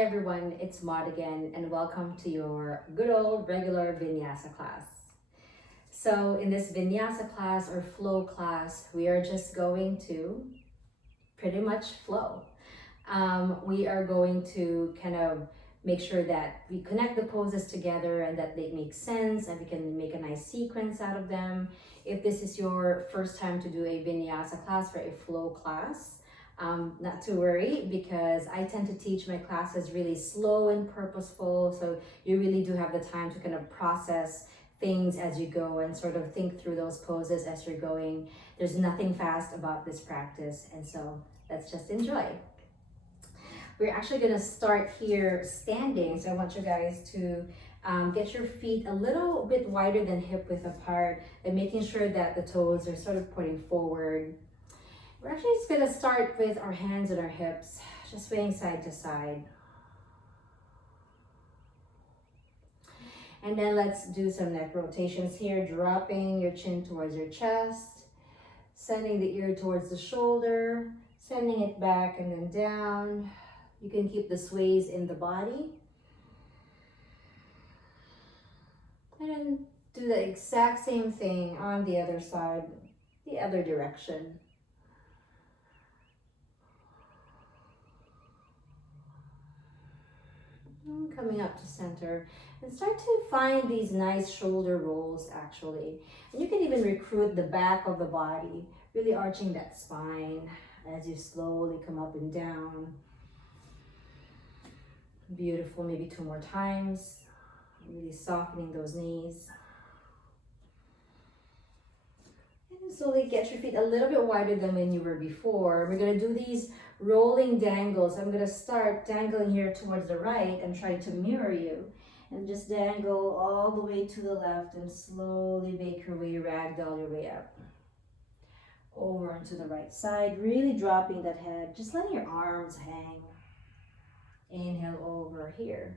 everyone, it's Maud again, and welcome to your good old regular Vinyasa class. So in this Vinyasa class or flow class, we are just going to pretty much flow. We are going to kind of make sure that we connect the poses together and that they make sense and we can make a nice sequence out of them. If this is your first time to do a Vinyasa class or a flow class, not to worry, because I tend to teach my classes really slow and purposeful, so you really do have the time to kind of process things as you go and sort of think through those poses as you're going. There's nothing fast about this practice, and so let's just enjoy. We're actually going to start here standing, so I want you guys to get your feet a little bit wider than hip width apart and making sure that the toes are sort of pointing forward. We're actually just going to start with our hands and our hips, just swaying side to side. And then let's do some neck rotations here, dropping your chin towards your chest, sending the ear towards the shoulder, sending it back and then down. You can keep the sways in the body. And then do the exact same thing on the other side, the other direction. Coming up to center, and start to find these nice shoulder rolls actually. And you can even recruit the back of the body, really arching that spine as you slowly come up and down. Beautiful, maybe 2 more times. Really softening those knees. And slowly get your feet a little bit wider than when you were before. We're going to do these rolling dangles. I'm going to start dangling here towards the right and try to mirror you. And just dangle all the way to the left and slowly make your way, ragdoll your way up. Over onto the right side, really dropping that head, just letting your arms hang. Inhale over here.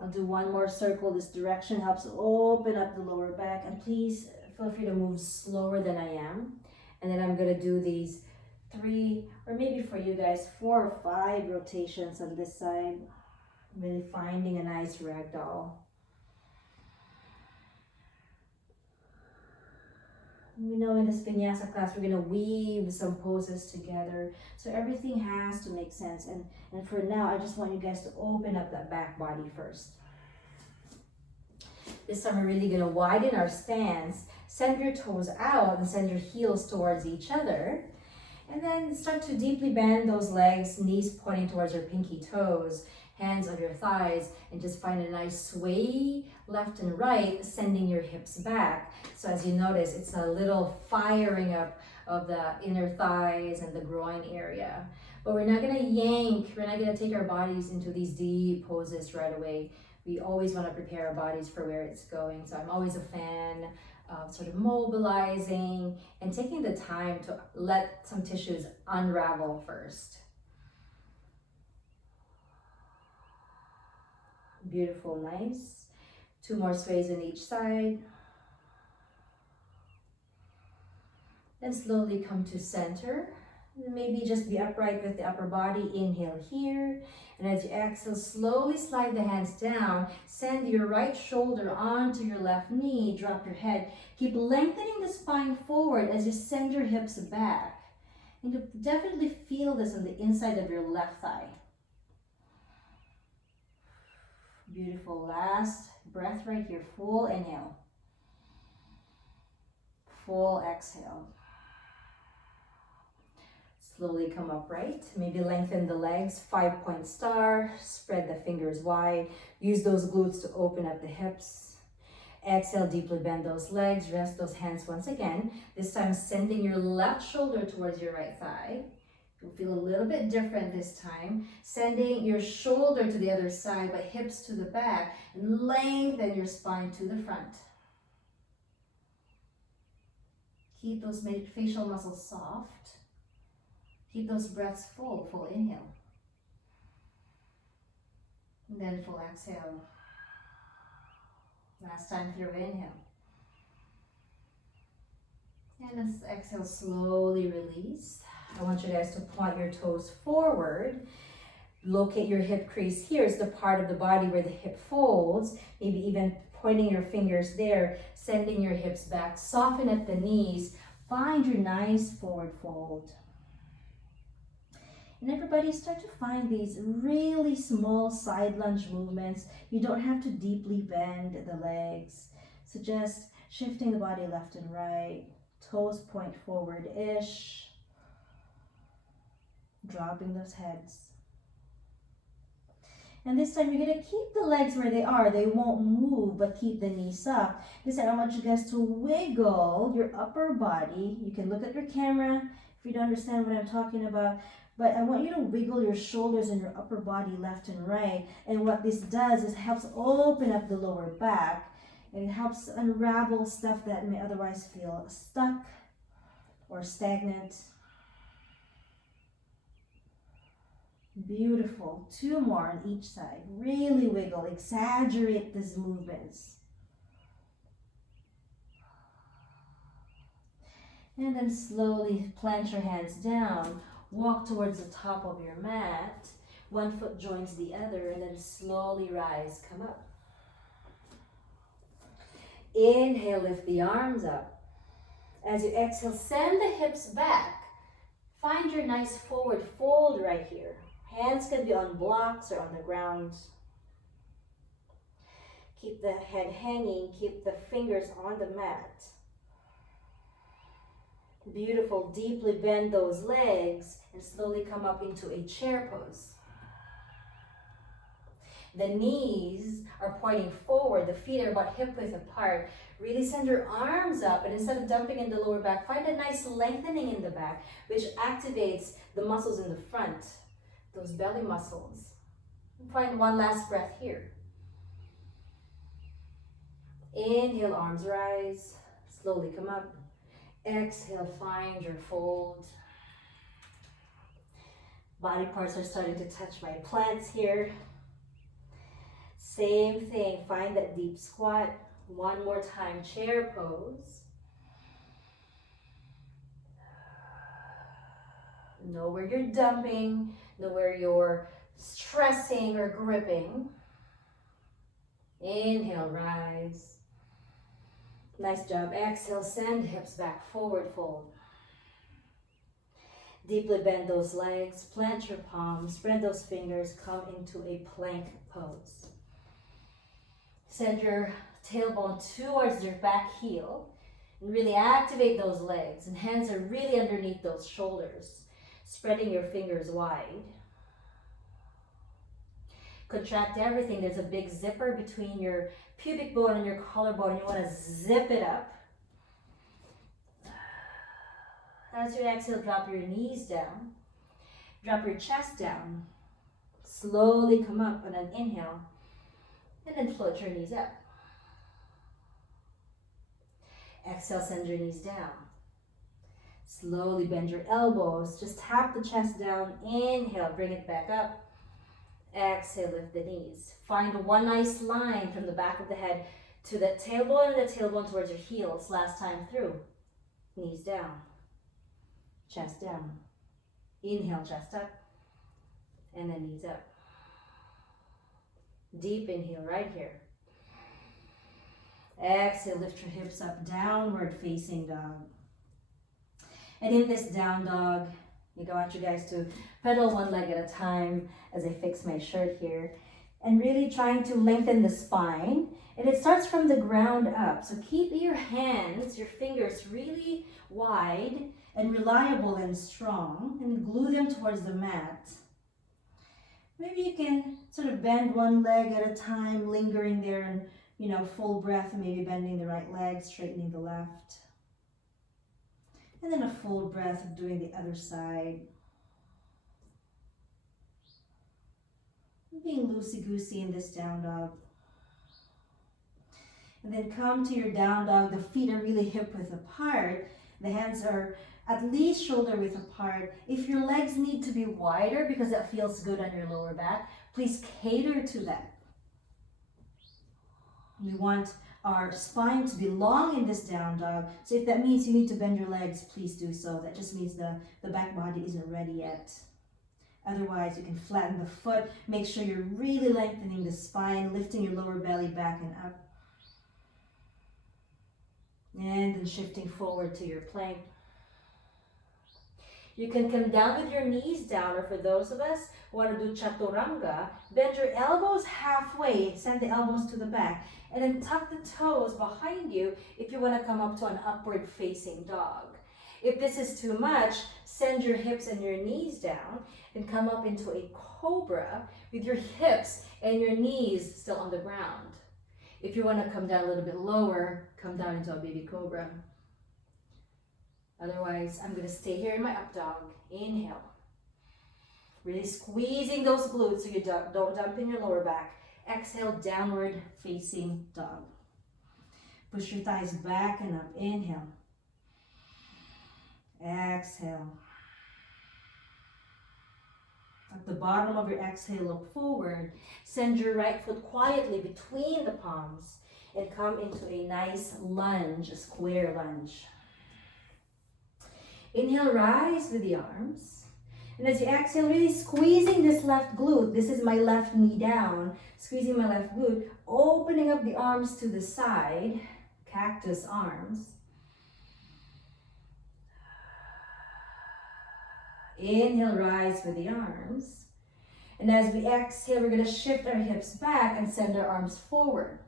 I'll do 1 more circle. This direction helps open up the lower back. And please feel free to move slower than I am. And then I'm going to do these 3, or maybe for you guys, 4 or 5 rotations on this side. Really finding a nice ragdoll. We know in this Vinyasa class, we're going to weave some poses together. So everything has to make sense. And for now, I just want you guys to open up that back body first. This time, we're really going to widen our stance. Send your toes out and send your heels towards each other. And then start to deeply bend those legs, knees pointing towards your pinky toes, hands on your thighs, and just find a nice sway left and right, sending your hips back. So as you notice, it's a little firing up of the inner thighs and the groin area. But we're not gonna yank, we're not gonna take our bodies into these deep poses right away. We always wanna prepare our bodies for where it's going. So I'm always a fan of sort of mobilizing and taking the time to let some tissues unravel first. Beautiful, nice. 2 more sways on each side. Then slowly come to center. And maybe just be upright with the upper body. Inhale here. And as you exhale, slowly slide the hands down. Send your right shoulder onto your left knee. Drop your head. Keep lengthening the spine forward as you send your hips back. And you definitely feel this on the inside of your left thigh. Beautiful. Last breath right here. Full inhale. Full exhale. Slowly come upright. Maybe lengthen the legs. 5-point star. Spread the fingers wide. Use those glutes to open up the hips. Exhale, deeply bend those legs. Rest those hands once again. This time sending your left shoulder towards your right thigh. You'll feel a little bit different this time. Sending your shoulder to the other side, but hips to the back, and lengthen your spine to the front. Keep those facial muscles soft. Keep those breaths full. Full inhale. And then full exhale. Last time through, inhale. And as exhale, slowly release. I want you guys to point your toes forward. Locate your hip crease here. It's the part of the body where the hip folds. Maybe even pointing your fingers there, sending your hips back. Soften at the knees. Find your nice forward fold. And everybody start to find these really small side lunge movements. You don't have to deeply bend the legs. So just shifting the body left and right. Toes point forward-ish. Dropping those heads. And this time you're going to keep the legs where they are. They won't move, but keep the knees up. This time I want you guys to wiggle your upper body. You can look at your camera if you don't understand what I'm talking about. But I want you to wiggle your shoulders and your upper body left and right. And what this does is helps open up the lower back. And it helps unravel stuff that may otherwise feel stuck or stagnant. Beautiful. 2 more on each side. Really wiggle. Exaggerate these movements. And then slowly plant your hands down. Walk towards the top of your mat. One foot joins the other and then slowly rise. Come up. Inhale, lift the arms up. As you exhale, send the hips back. Find your nice forward fold right here. Hands can be on blocks or on the ground. Keep the head hanging. Keep the fingers on the mat. Beautiful. Deeply bend those legs and slowly come up into a chair pose. The knees are pointing forward. The feet are about hip width apart. Really send your arms up, and instead of dumping in the lower back, find a nice lengthening in the back, which activates the muscles in the front, those belly muscles. Find one last breath here. Inhale, arms rise. Slowly come up. Exhale, find your fold. Body parts are starting to touch my plants here. Same thing, find that deep squat. One more time, chair pose. Know where you're dumping, know where you're stressing or gripping. Inhale, rise. Nice job. Exhale, send hips back, forward fold. Deeply bend those legs, plant your palms, spread those fingers, come into a plank pose. Send your tailbone towards your back heel and really activate those legs, and hands are really underneath those shoulders, spreading your fingers wide. Contract everything. There's a big zipper between your pubic bone and your collarbone, and you want to zip it up. As you exhale, drop your knees down. Drop your chest down. Slowly come up on an inhale, and then float your knees up. Exhale, send your knees down. Slowly bend your elbows. Just tap the chest down. Inhale, bring it back up. Exhale, lift the knees. Find one nice line from the back of the head to the tailbone, and the tailbone towards your heels. Last time through. Knees down. Chest down. Inhale, chest up. And then knees up. Deep inhale right here. Exhale, lift your hips up, downward facing dog. And in this down dog, I want you guys to pedal one leg at a time as I fix my shirt here. And really trying to lengthen the spine. And it starts from the ground up. So keep your hands, your fingers really wide and reliable and strong. And glue them towards the mat. Maybe you can sort of bend one leg at a time, lingering there, and full breath, maybe bending the right leg, straightening the left. And then a full breath of doing the other side. Being loosey-goosey in this down dog. And then come to your down dog. The feet are really hip width apart. The hands are at least shoulder width apart. If your legs need to be wider because that feels good on your lower back, please cater to that. We want our spine to be long in this down dog. So if that means you need to bend your legs, please do so. That just means the back body isn't ready yet. Otherwise, you can flatten the foot. Make sure you're really lengthening the spine, lifting your lower belly back and up. And then shifting forward to your plank. You can come down with your knees down, or for those of us who want to do chaturanga, bend your elbows halfway, send the elbows to the back, and then tuck the toes behind you if you want to come up to an upward facing dog. If this is too much, send your hips and your knees down and come up into a cobra with your hips and your knees still on the ground. If you want to come down a little bit lower, come down into a baby cobra. Otherwise, I'm going to stay here in my up dog. Inhale. Really squeezing those glutes so you don't dump in your lower back. Exhale, downward facing dog. Push your thighs back and up. Inhale. Exhale. At the bottom of your exhale, look forward. Send your right foot quietly between the palms and come into a nice lunge, a square lunge. Inhale, rise with the arms. And as you exhale, really squeezing this left glute. This is my left knee down. Squeezing my left glute. Opening up the arms to the side. Cactus arms. Inhale, rise with the arms. And as we exhale, we're going to shift our hips back and send our arms forward.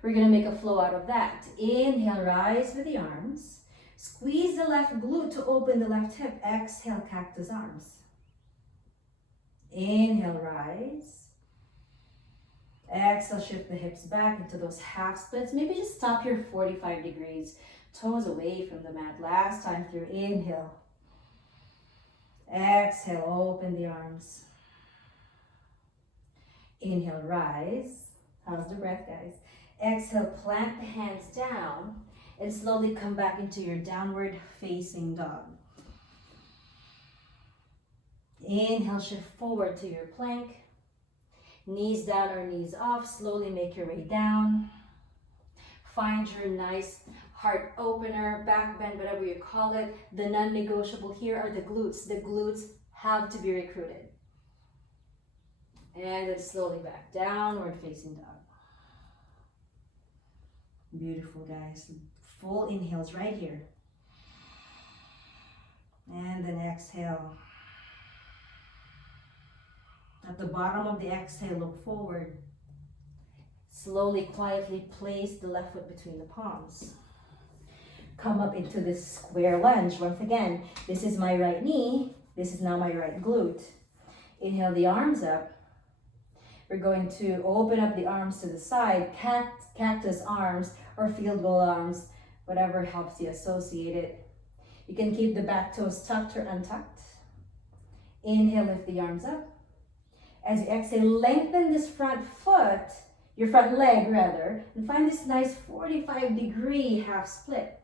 We're going to make a flow out of that. Inhale, rise with the arms. Squeeze the left glute to open the left hip. Exhale, cactus arms. Inhale, rise. Exhale, shift the hips back into those half splits. Maybe just stop here 45 degrees. Toes away from the mat. Last time through. Inhale. Exhale, open the arms. Inhale, rise. How's the breath, guys? Exhale, plant the hands down and slowly come back into your downward facing dog. Inhale, shift forward to your plank. Knees down or knees off. Slowly make your way down. Find your nice heart opener, back bend, whatever you call it. The non-negotiable here are the glutes. The glutes have to be recruited. And then slowly back, downward facing dog. Beautiful, guys. Full inhales right here. And then exhale. At the bottom of the exhale, look forward. Slowly, quietly place the left foot between the palms. Come up into this square lunge. Once again, this is my right knee. This is now my right glute. Inhale the arms up. We're going to open up the arms to the side, cactus arms or field goal arms, whatever helps you associate it. You can keep the back toes tucked or untucked. Inhale, lift the arms up. As you exhale, lengthen this front foot, your front leg rather, and find this nice 45-degree half split.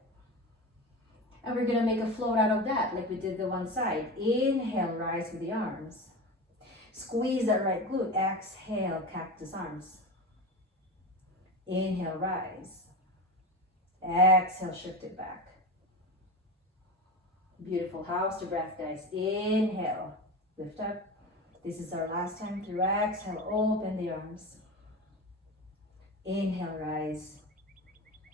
And we're gonna make a float out of that like we did the one side. Inhale, rise with the arms. Squeeze that right glute. Exhale, cactus arms. Inhale, rise. Exhale, shift it back. Beautiful. How's the breath, guys? Inhale, lift up. This is our last time through. Exhale, open the arms. Inhale, rise.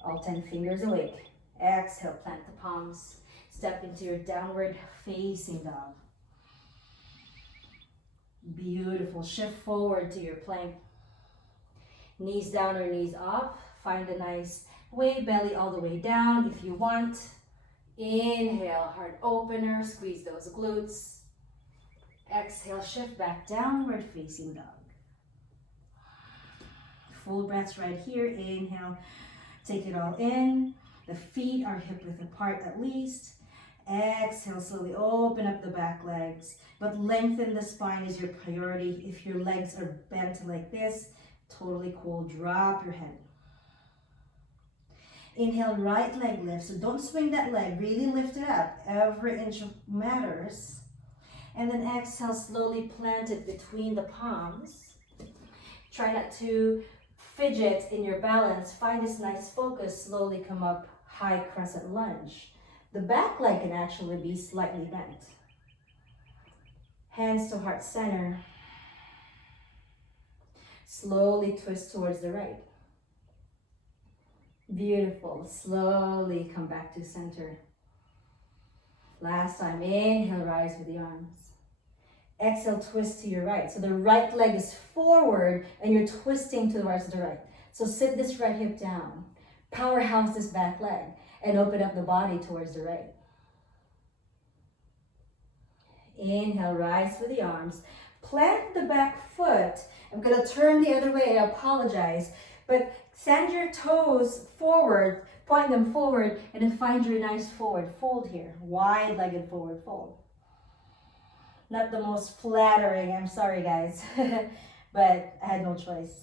All 10 fingers awake. Exhale, plant the palms. Step into your downward facing dog. Beautiful. Shift forward to your plank. Knees down or knees up. Find a nice way, belly all the way down if you want. Inhale, heart opener. Squeeze those glutes. Exhale, shift back, downward facing dog. Full breaths right here. Inhale, take it all in. The feet are hip width apart at least. Exhale, slowly open up the back legs, but lengthen the spine is your priority. If your legs are bent like this, totally cool. Drop your head. Inhale, right leg lifts. So don't swing that leg, really lift it up. Every inch matters. And then exhale, slowly plant it between the palms. Try not to fidget in your balance. Find this nice focus. Slowly come up, high crescent lunge. The back leg can actually be slightly bent. Hands to heart center. Slowly twist towards the right. Beautiful. Slowly come back to center. Last time. Inhale, rise with the arms. Exhale, twist to your right. So the right leg is forward and you're twisting towards the right. So sit this right hip down. Powerhouse this back leg and open up the body towards the right. Inhale, rise with the arms. Plant the back foot. I'm going to turn the other way. I apologize. But send your toes forward, point them forward, and then find your nice forward fold here. Wide-legged forward fold. Not the most flattering, I'm sorry guys, but I had no choice.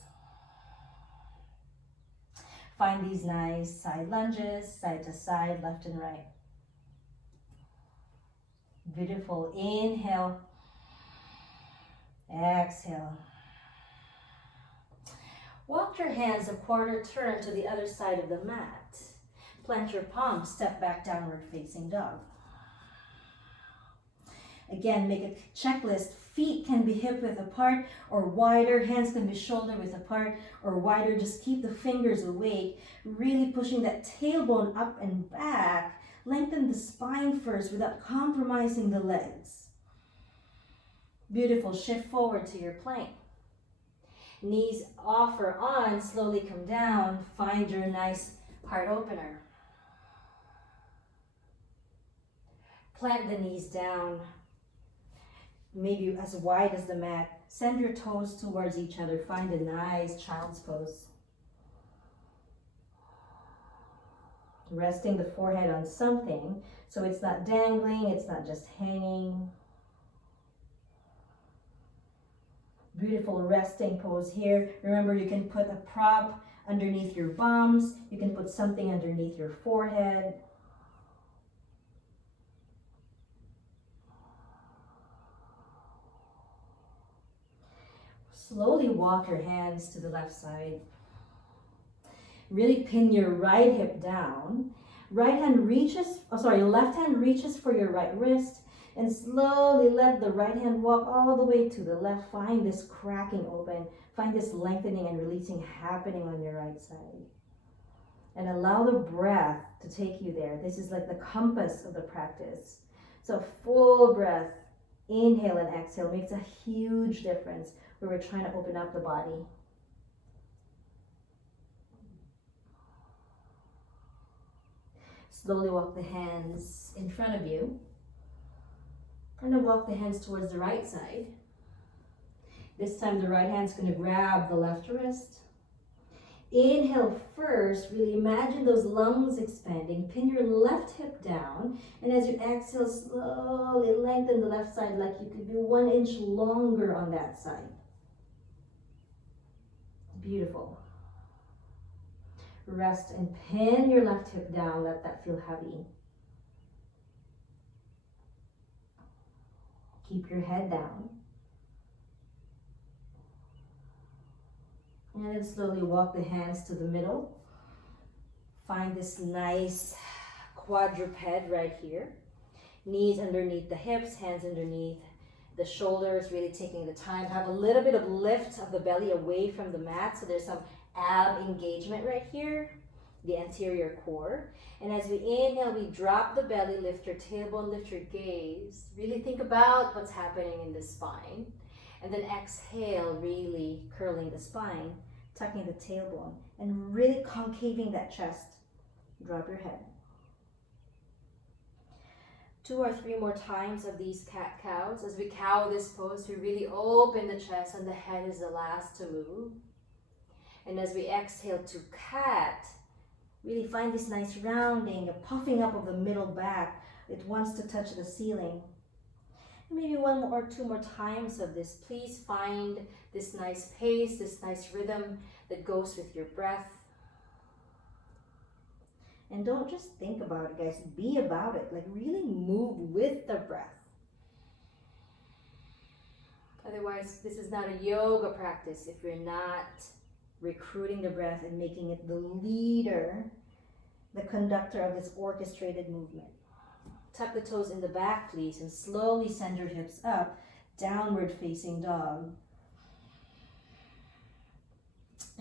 Find these nice side lunges, side to side, left and right. Beautiful. Inhale. Exhale. Walk your hands a quarter turn to the other side of the mat. Plant your palms, step back, downward facing dog. Again, make a checklist. Feet can be hip width apart or wider. Hands can be shoulder width apart or wider. Just keep the fingers awake. Really pushing that tailbone up and back. Lengthen the spine first without compromising the legs. Beautiful. Shift forward to your plank. Knees off or on. Slowly come down. Find your nice heart opener. Plant the knees down. Maybe as wide as the mat. Send your toes towards each other. Find a nice child's pose. Resting the forehead on something so it's not dangling, it's not just hanging. Beautiful resting pose here. Remember, you can put a prop underneath your bums. You can put something underneath your forehead. Slowly walk your hands to the left side. Really pin your right hip down. Left hand reaches for your right wrist and slowly let the right hand walk all the way to the left. Find this cracking open. Find this lengthening and releasing happening on your right side. And allow the breath to take you there. This is like the compass of the practice. So full breath, inhale and exhale makes a huge difference where we're trying to open up the body. Slowly walk the hands in front of you. And then walk the hands towards the right side. This time the right hand's going to grab the left wrist. Inhale first, really imagine those lungs expanding. Pin your left hip down. And as you exhale, slowly lengthen the left side like you could be 1 inch longer on that side. Beautiful. Rest and pin your left hip down. Let that feel heavy. Keep your head down. And then slowly walk the hands to the middle. Find this nice quadruped right here. Knees underneath the hips, hands underneath the shoulders, really taking the time. Have a little bit of lift of the belly away from the mat. So there's some ab engagement right here, the anterior core. And as we inhale, we drop the belly, lift your tailbone, lift your gaze. Really think about what's happening in the spine. And then exhale, really curling the spine, tucking the tailbone, and really concaving that chest. Drop your head. 2 or 3 more times of these cat-cows. As we cow this pose, we really open the chest and the head is the last to move. And as we exhale to cat, really find this nice rounding, a puffing up of the middle back. It wants to touch the ceiling. And maybe 1 or 2 more times of this. Please find this nice pace, this nice rhythm that goes with your breath. And don't just think about it, guys. Be about it. Like really move with the breath. Otherwise, this is not a yoga practice if you're not recruiting the breath and making it the leader, the conductor of this orchestrated movement. Tuck the toes in the back, please, and slowly send your hips up. downward facing dog.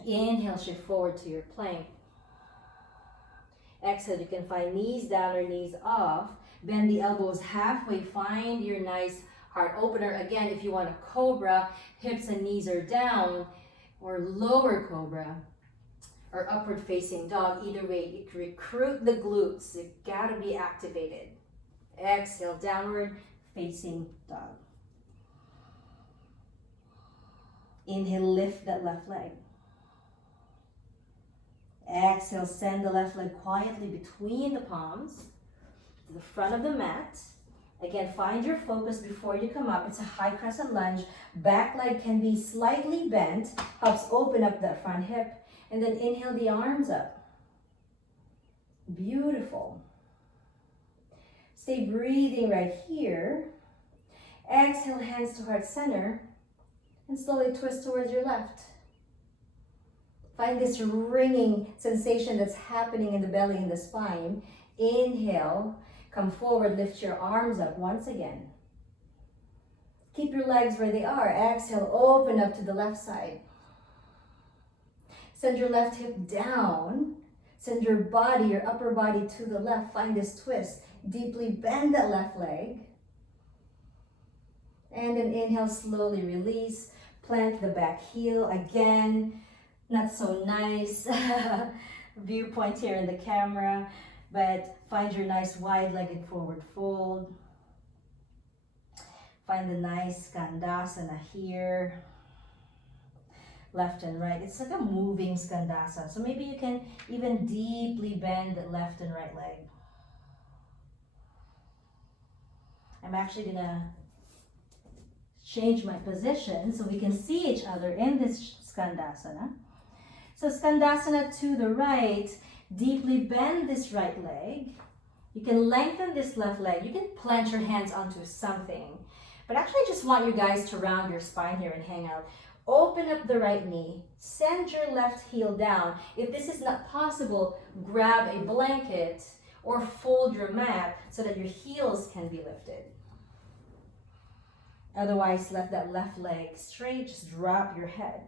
Inhale, shift forward to your plank. Exhale, you can find knees down or knees off. Bend the elbows halfway. Find your nice heart opener. Again, if you want a cobra, hips and knees are down, or lower cobra, or upward facing dog. Either way, you can recruit the glutes. You gotta be activated. Exhale, downward facing dog. Inhale, lift that left leg. Exhale, send the left leg quietly between the palms to the front of the mat. Again, find your focus before you come up. It's a high crescent lunge. Back leg can be slightly bent, helps open up that front hip. And then inhale the arms up. Beautiful. Stay breathing right here. Exhale, hands to heart center. And slowly twist towards your left. Find this ringing sensation that's happening in the belly and the spine. Inhale, come forward, lift your arms up once again. Keep your legs where they are. Exhale, open up to the left side. Send your left hip down. Send your body, your upper body to the left. Find this twist. Deeply bend that left leg. And then inhale, slowly release. Plant the back heel again. Not so nice viewpoint here in the camera, but find your nice wide-legged forward fold. Find the nice Skandasana here. Left and right. It's like a moving Skandasana. So maybe you can even deeply bend the left and right leg. I'm actually gonna change my position so we can see each other in this Skandasana. So Skandasana to the right, deeply bend this right leg. You can lengthen this left leg. You can plant your hands onto something. But actually I just want you guys to round your spine here and hang out. Open up the right knee. Send your left heel down. If this is not possible, grab a blanket or fold your mat so that your heels can be lifted. Otherwise, let that left leg straight. Just drop your head.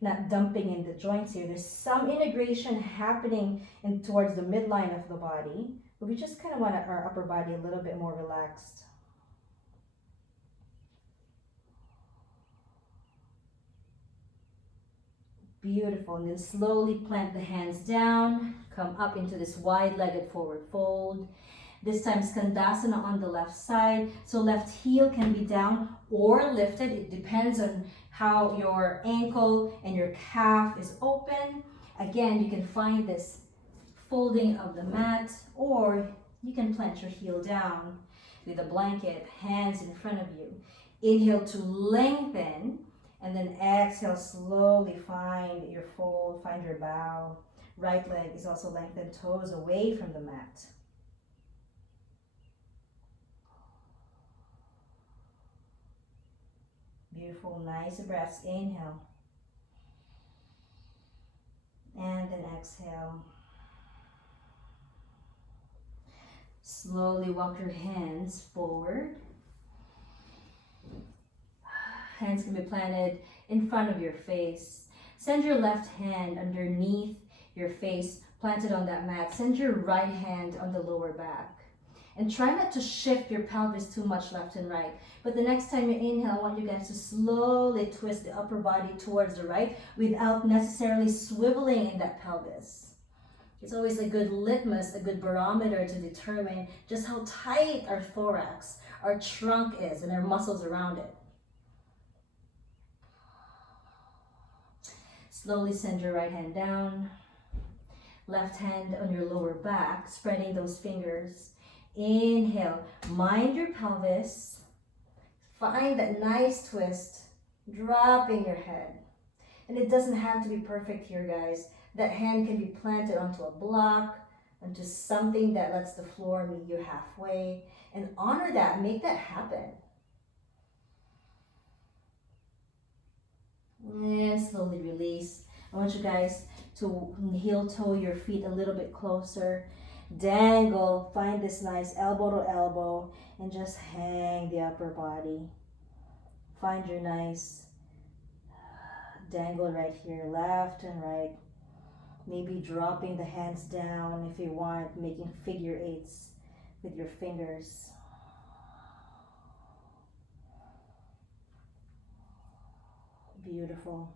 Not dumping in the joints here. There's some integration happening in towards the midline of the body, but we just kind of want our upper body a little bit more relaxed. Beautiful. And then slowly plant the hands down, come up into this wide-legged forward fold. This time Skandasana on the left side. So left heel can be down or lifted. It depends on how your ankle and your calf is open. Again, you can find this folding of the mat, or you can plant your heel down with a blanket, hands in front of you. Inhale to lengthen, and then exhale, slowly find your fold, find your bow. Right leg is also lengthened, toes away from the mat. Beautiful, nice breaths. Inhale. And then exhale. Slowly walk your hands forward. Hands can be planted in front of your face. Send your left hand underneath your face, planted on that mat. Send your right hand on the lower back. And try not to shift your pelvis too much left and right. But the next time you inhale, I want you guys to slowly twist the upper body towards the right without necessarily swiveling in that pelvis. It's always a good litmus, a good barometer to determine just how tight our thorax, our trunk is, and our muscles around it. Slowly send your right hand down. Left hand on your lower back, spreading those fingers. Inhale, mind your pelvis. Find that nice twist, dropping your head. And it doesn't have to be perfect here, guys. That hand can be planted onto a block, onto something that lets the floor meet you halfway. And honor that, make that happen. And slowly release. I want you guys to heel toe your feet a little bit closer. Dangle, find this nice elbow to elbow and just hang the upper body. Find your nice dangle right here, left and right. Maybe dropping the hands down if you want, making figure eights with your fingers. Beautiful.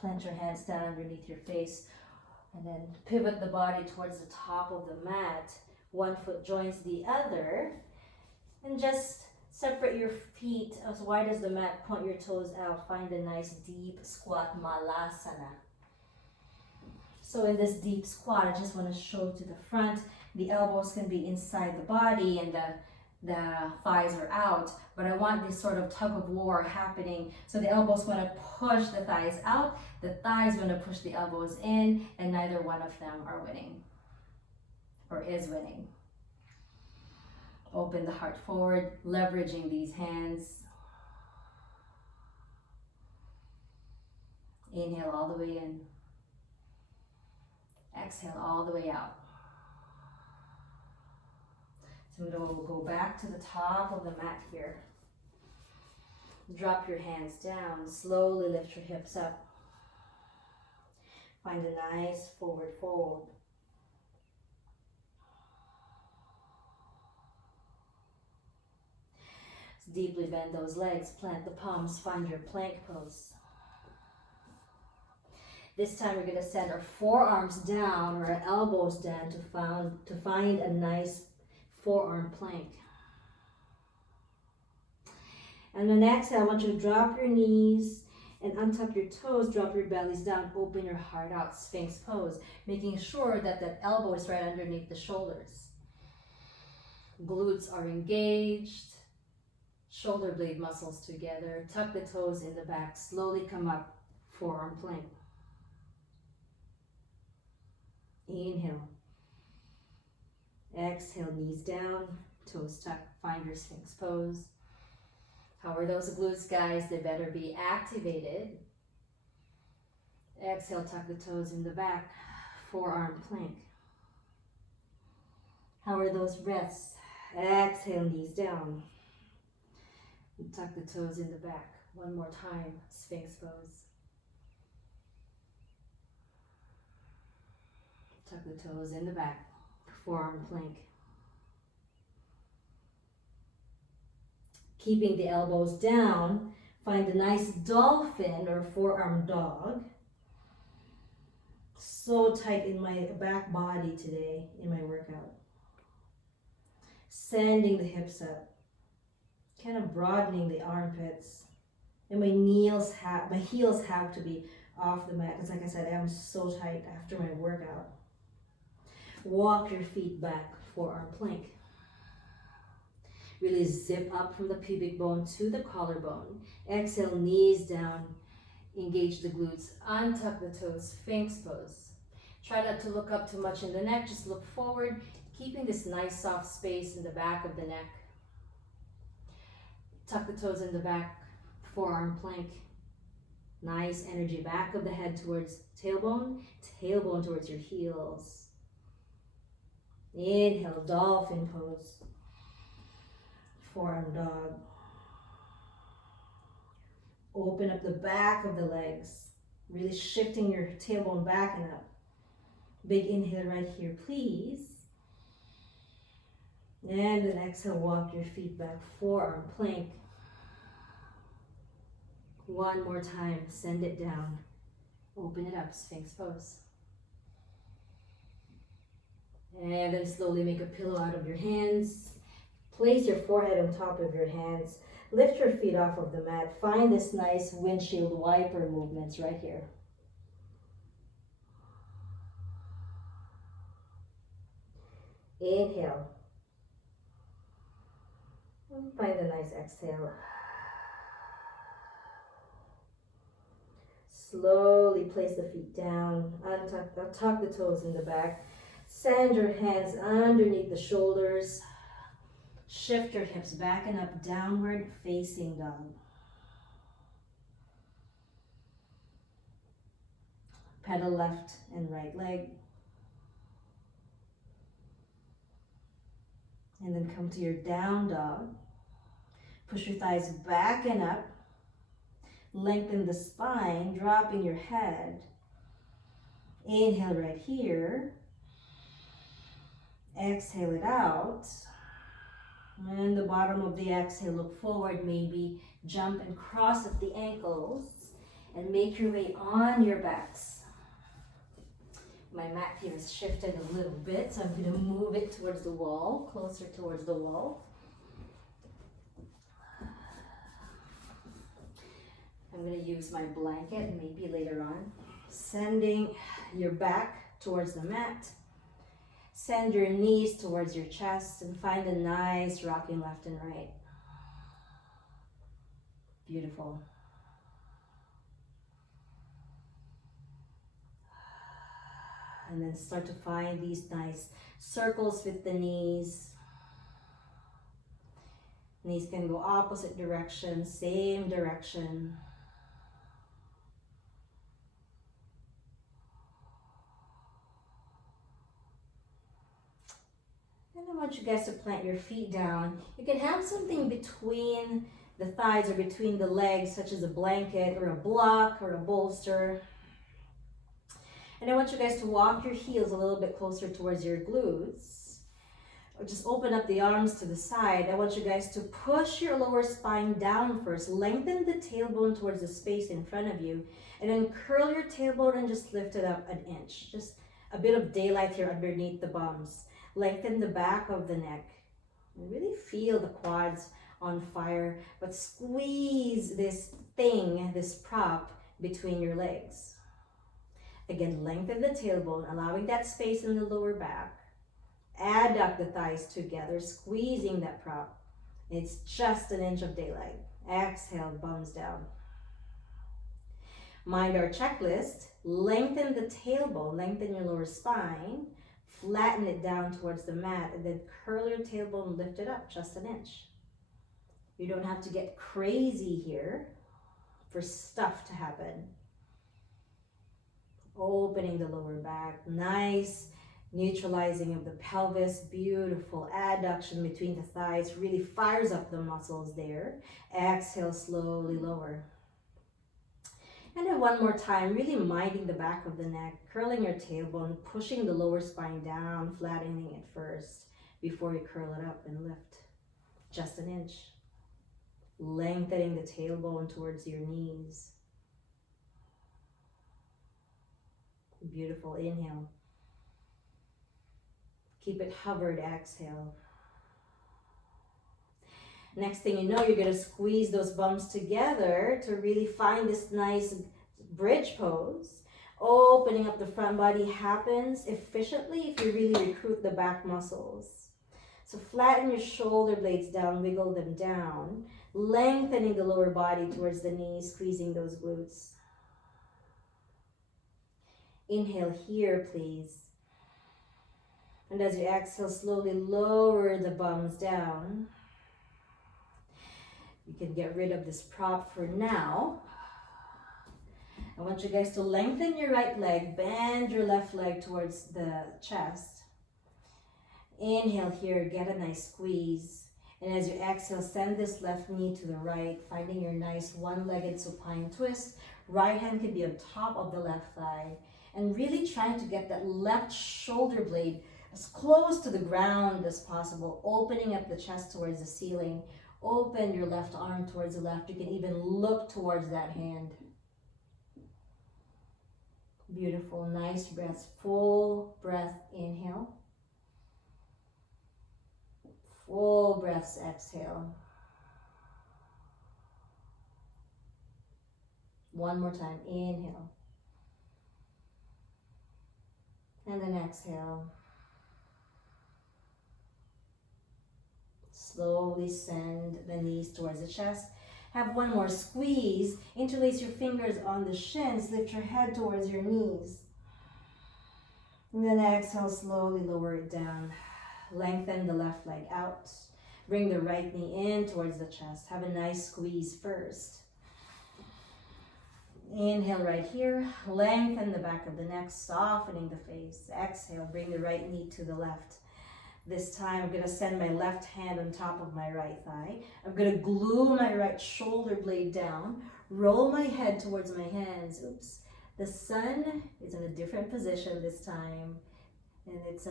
Plant your hands down underneath your face and then pivot the body towards the top of the mat. One foot joins the other and just separate your feet as wide as the mat. Point your toes out. Find a nice deep squat, malasana. So in this deep squat, I just want to show to the front. The elbows can be inside the body and the thighs are out, but I want this sort of tug of war happening. So the elbows want to push the thighs out, the thighs want to push the elbows in, and neither one of them are winning or is winning. Open the heart forward, leveraging these hands. Inhale all the way in. Exhale all the way out. So we'll go back to the top of the mat here. Drop your hands down. Slowly lift your hips up. Find a nice forward fold. Deeply bend those legs. Plant the palms. Find your plank pose. This time we're going to send our forearms down or our elbows down to find a nice forearm plank. And then exhale, I want you to drop your knees and untuck your toes, drop your bellies down, open your heart out, Sphinx pose, making sure that that elbow is right underneath the shoulders. Glutes are engaged, shoulder blade muscles together, tuck the toes in the back, slowly come up, forearm plank. Inhale. Exhale, knees down, toes tucked, find your Sphinx pose. How are those glutes, guys? They better be activated. Exhale, tuck the toes in the back, forearm plank. How are those breaths? Exhale, knees down. Tuck the toes in the back. One more time, Sphinx pose. Tuck the toes in the back, forearm plank. Keeping the elbows down, find a nice dolphin or forearm dog. So tight in my back body today in my workout. Sending the hips up, kind of broadening the armpits. And my heels have to be off the mat because, like I said, I'm so tight after my workout. Walk your feet back, forearm plank. Really zip up from the pubic bone to the collarbone. Exhale, knees down. Engage the glutes. Untuck the toes, Sphinx pose. Try not to look up too much in the neck. Just look forward, keeping this nice soft space in the back of the neck. Tuck the toes in the back, forearm plank. Nice energy, back of the head towards tailbone, tailbone towards your heels. Inhale, dolphin pose. Forearm dog. Open up the back of the legs, really shifting your tailbone back and up. Big inhale right here, please. And then exhale, walk your feet back, forearm plank. One more time, send it down. Open it up, Sphinx pose. And then slowly make a pillow out of your hands. Place your forehead on top of your hands. Lift your feet off of the mat. Find this nice windshield wiper movements right here. Inhale. And find a nice exhale. Slowly place the feet down. Tuck the toes in the back. Send your hands underneath the shoulders. Shift your hips back and up, downward facing dog. Pedal left and right leg. And then come to your down dog. Push your thighs back and up. Lengthen the spine, dropping your head. Inhale right here. Exhale it out. And the bottom of the exhale, look forward, maybe jump and cross at the ankles and make your way on your backs. My mat here is shifted a little bit, so I'm going to move it towards the wall, closer towards the wall. I'm going to use my blanket maybe later on. Sending your back towards the mat. Send your knees towards your chest and find a nice rocking left and right. Beautiful. And then start to find these nice circles with the knees. Knees can go opposite direction, same direction. And I want you guys to plant your feet down. You can have something between the thighs or between the legs, such as a blanket or a block or a bolster. And I want you guys to walk your heels a little bit closer towards your glutes. Or just open up the arms to the side. I want you guys to push your lower spine down first. Lengthen the tailbone towards the space in front of you. And then curl your tailbone and just lift it up an inch. Just a bit of daylight here underneath the bums. Lengthen the back of the neck. And really feel the quads on fire. But squeeze this thing, this prop, between your legs. Again, lengthen the tailbone, allowing that space in the lower back. Adduct the thighs together, squeezing that prop. It's just an inch of daylight. Exhale, bums down. Mind our checklist. Lengthen the tailbone, lengthen your lower spine. Flatten it down towards the mat, and then curl your tailbone, lift it up just an inch. You don't have to get crazy here for stuff to happen. Opening the lower back, nice neutralizing of the pelvis, beautiful adduction between the thighs, really fires up the muscles there. Exhale, slowly lower. And then one more time, really minding the back of the neck, curling your tailbone, pushing the lower spine down, flattening it first before you curl it up and lift. Just an inch. Lengthening the tailbone towards your knees. Beautiful. Inhale. Keep it hovered. Exhale. Next thing you know, you're going to squeeze those bums together to really find this nice bridge pose. Opening up the front body happens efficiently if you really recruit the back muscles. So flatten your shoulder blades down, wiggle them down, lengthening the lower body towards the knees, squeezing those glutes. Inhale here, please. And as you exhale, slowly lower the bums down. You can get rid of this prop for now. I want you guys to lengthen your right leg, bend your left leg towards the chest. Inhale here, get a nice squeeze. And as you exhale, send this left knee to the right, finding your nice one-legged supine twist. Right hand can be on top of the left thigh. And really trying to get that left shoulder blade as close to the ground as possible, opening up the chest towards the ceiling. Open your left arm towards the left. You can even look towards that hand. Beautiful, nice breaths. Full breath, inhale. Full breaths, exhale. One more time, inhale. And then exhale. Slowly send the knees towards the chest. Have one more squeeze. Interlace your fingers on the shins. Lift your head towards your knees. And then exhale, slowly lower it down. Lengthen the left leg out. Bring the right knee in towards the chest. Have a nice squeeze first. Inhale right here, lengthen the back of the neck, softening the face. Exhale, bring the right knee to the left. This time I'm gonna send my left hand on top of my right thigh. I'm gonna glue my right shoulder blade down, roll my head towards my hands. Oops. The sun is in a different position this time, and it's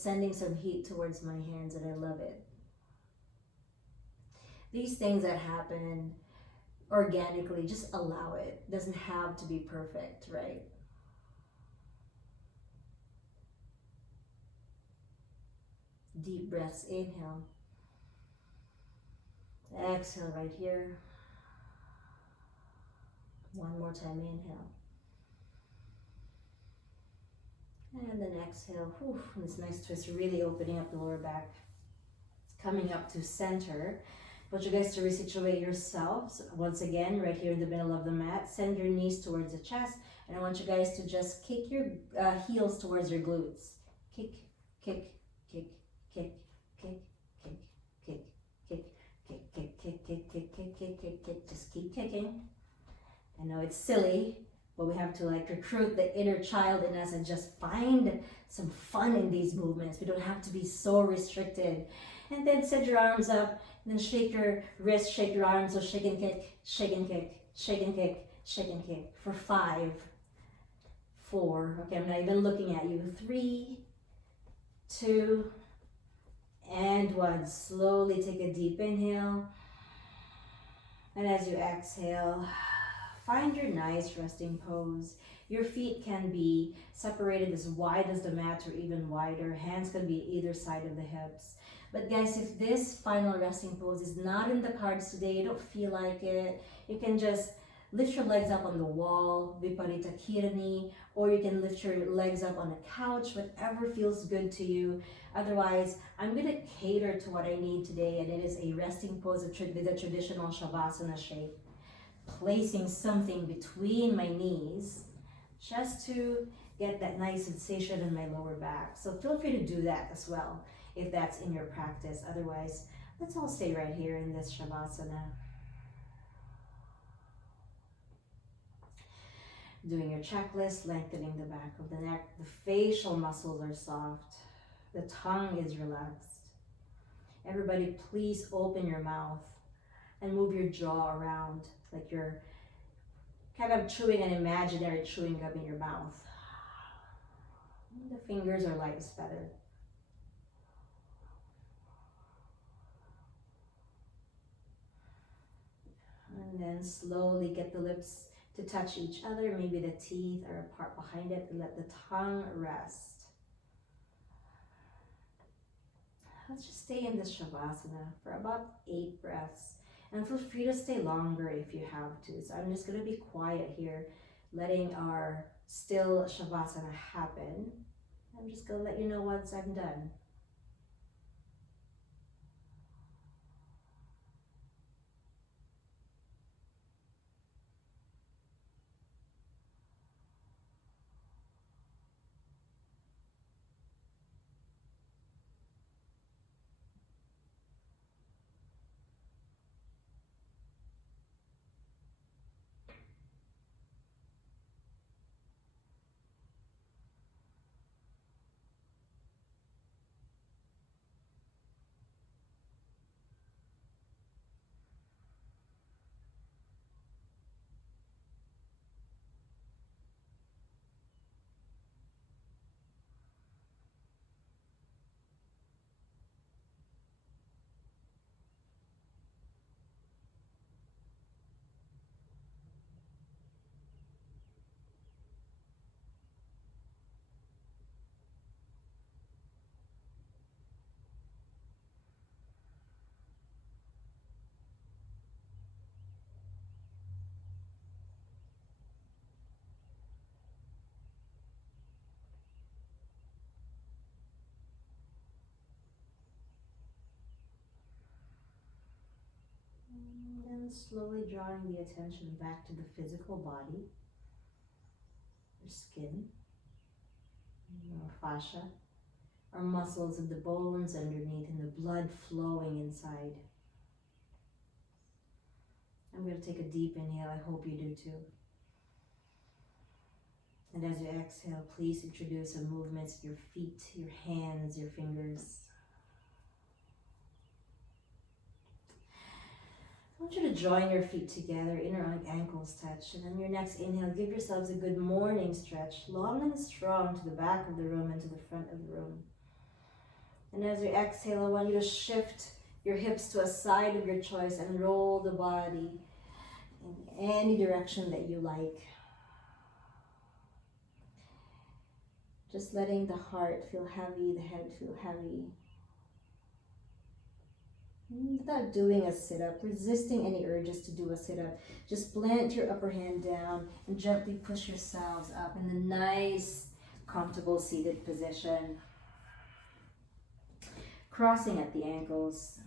sending some heat towards my hands, and I love it. These things that happen organically, just allow it. It doesn't have to be perfect, right? Deep breaths, inhale. Exhale right here. One more time, inhale. And then exhale. Whew, this nice twist, really opening up the lower back. Coming up to center. I want you guys to resituate yourselves. Once again, right here in the middle of the mat. Send your knees towards the chest. And I want you guys to just kick your heels towards your glutes. Kick, kick, kick, kick, kick, kick, kick, kick, kick, kick, kick, kick, kick, kick, kick, kick, kick. Just keep kicking. I know it's silly, but we have to like recruit the inner child in us and just find some fun in these movements. We don't have to be so restricted. And then set your arms up, and then shake your wrists, shake your arms, so shake and kick, shake and kick, shake and kick, shake and kick. For 5, 4, okay, I'm not even looking at you. 3, 2, and 1. Slowly take a deep inhale. And as you exhale, find your nice resting pose. Your feet can be separated as wide as the mat or even wider. Hands can be either side of the hips. But guys, if this final resting pose is not in the cards today, you don't feel like it, you can just lift your legs up on the wall, Viparita Kirani, or you can lift your legs up on a couch, whatever feels good to you. Otherwise, I'm going to cater to what I need today, and it is a resting pose with a traditional Shavasana shape. Placing something between my knees just to get that nice sensation in my lower back. So feel free to do that as well if that's in your practice. Otherwise, let's all stay right here in this Shavasana. Doing your checklist, lengthening the back of the neck. The facial muscles are soft. The tongue is relaxed. Everybody, please open your mouth and move your jaw around like you're kind of chewing an imaginary chewing gum in your mouth. The fingers are light as feather. And then slowly get the lips to touch each other. Maybe the teeth are apart behind it, and let the tongue rest. Let's just stay in this Shavasana for about 8 breaths. And feel free to stay longer if you have to. So I'm just going to be quiet here, letting our still Shavasana happen. I'm just going to let you know once I'm done. And slowly drawing the attention back to the physical body, your skin, your fascia, our muscles and the bones underneath, and the blood flowing inside. I'm going to take a deep inhale. I hope you do too. And as you exhale, please introduce some movements of your feet, your hands, your fingers. I want you to join your feet together, inner ankles touch. And then your next inhale, give yourselves a good morning stretch, long and strong to the back of the room and to the front of the room. And as you exhale, I want you to shift your hips to a side of your choice and roll the body in any direction that you like. Just letting the heart feel heavy, the head feel heavy. Without doing a sit-up, resisting any urges to do a sit-up, just plant your upper hand down and gently push yourselves up in a nice, comfortable seated position. Crossing at the ankles,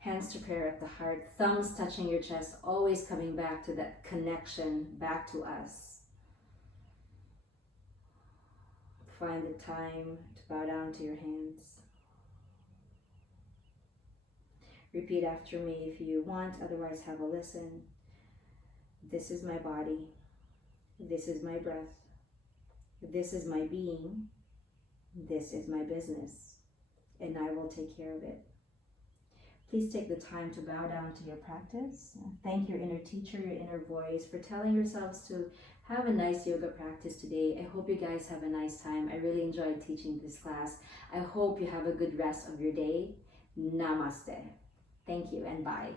hands to prayer at the heart, thumbs touching your chest, always coming back to that connection, back to us. Find the time to bow down to your hands. Repeat after me if you want, otherwise have a listen. This is my body. This is my breath. This is my being. This is my business, and I will take care of it. Please take the time to bow down to your practice. Thank your inner teacher, your inner voice, for telling yourselves to have a nice yoga practice today. I hope you guys have a nice time. I really enjoyed teaching this class. I hope you have a good rest of your day. Namaste. Thank you and bye.